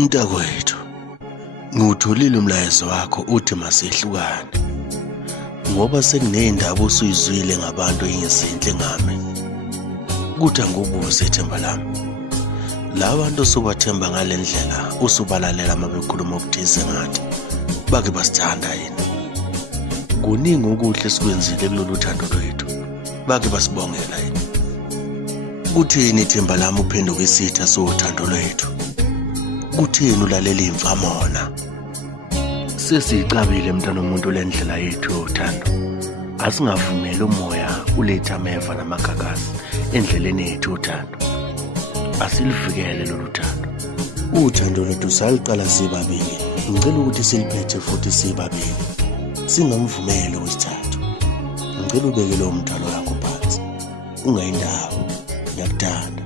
Mntakwethu, ngiwutholile umlayezo wakho uthi masihlukane ngoba sekuney'ndaba osuyizwile ngabantu engezinhle ngami. Kuthi angibuze ithemba lami, la bantu osubathemba ngale ndlela usubalalela uma bekhuluma okuthize ngathi bake basithanda yini? Kuningi okuhle esikwenzile kulolu thando lwethu, bake basibongela yini? Kutheni ithemba lami uphenduka isitha sothando lwethu? Kutheni ulalela iy'mfamona? Sesiyicabile mntwana womuntu le ndlela yethu yothando. Asingavumeli umoya uletha ameva namagagasi endleleni yethu yothando. Asilivikele lolu thando. Uthando lwethu saliqala sibabili, ngicela ukuthi siliphethe futhi sibabili, singamvumeli wesithathu. Ngicela ubeke lowo mthwalo wakho phansi, ungayindawo, ngiyakuthanda.